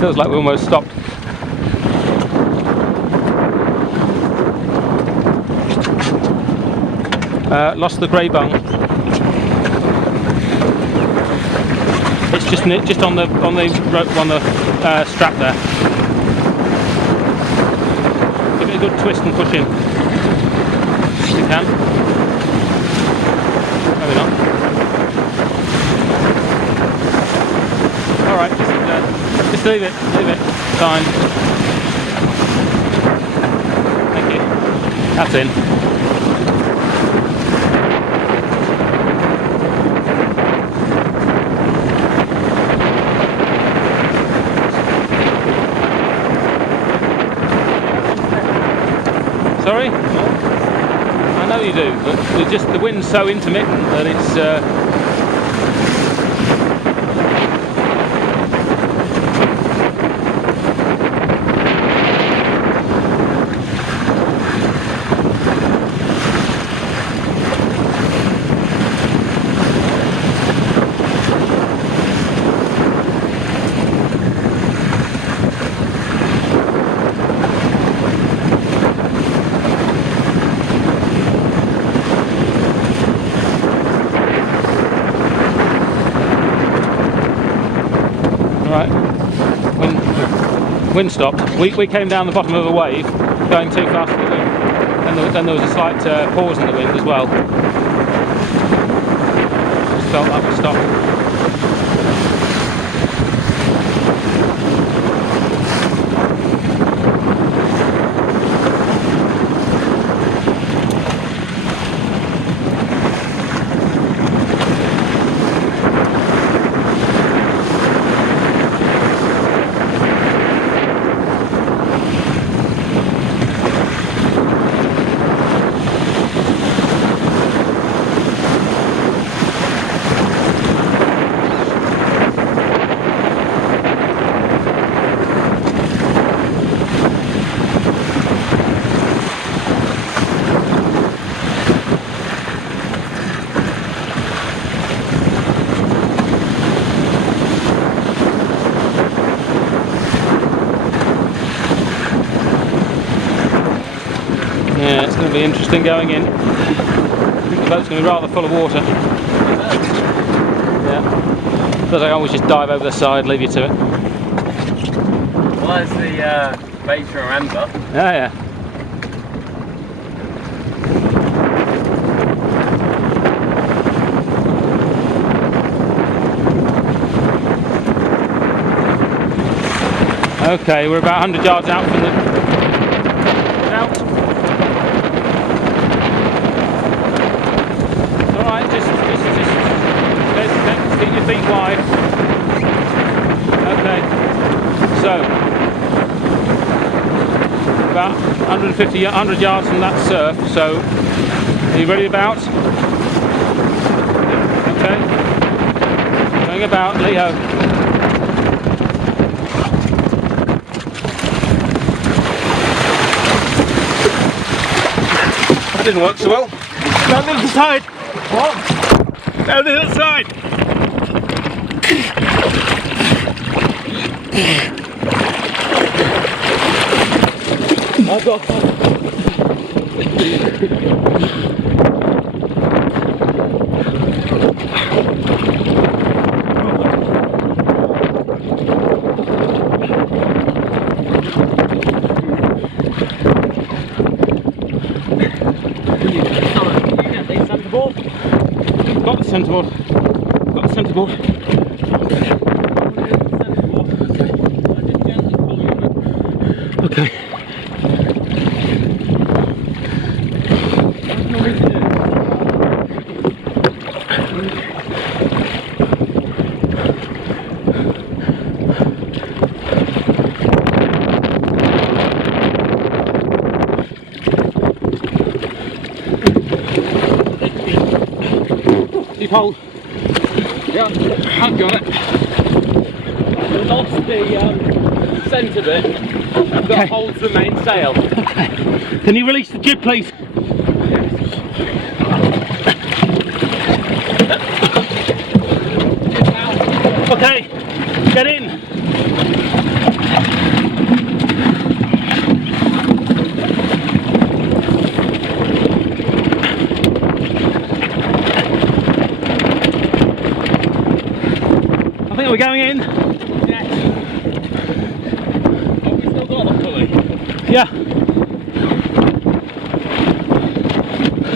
Feels like we almost stopped. Lost the grey bung. It's just on the rope, on the strap there. Give it a good twist and push in. If you can. Maybe not. All right, just leave it. Fine. Thank you. That's in. Sorry? I know you do, but the wind's so intermittent that it's wind stopped. We came down the bottom of a wave, going too fast for the wind, and then there was a slight pause in the wind as well. Just felt like we stopped. Yeah, it's going to be interesting going in. I think the boat's going to be rather full of water. Yeah. But I always just dive over the side, leave you to it. Well, there's the bait to remember. Yeah. Okay, we're about 100 yards out from the... out. Alright, just keep your feet wide. Okay, so about 100 yards from that surf, so are you ready about? Okay, going about, Leo. That didn't work so well. Down the other side. What? Down the other side. I've got. Got the centreboard. Got the centreboard. Okay. Keep hold. Yeah, I've got it. We lost the centre bit that holds the main sail. Can you release the jib, please? Okay, get in. I think we're going in. Yes. Have we still got the pulley? Yeah.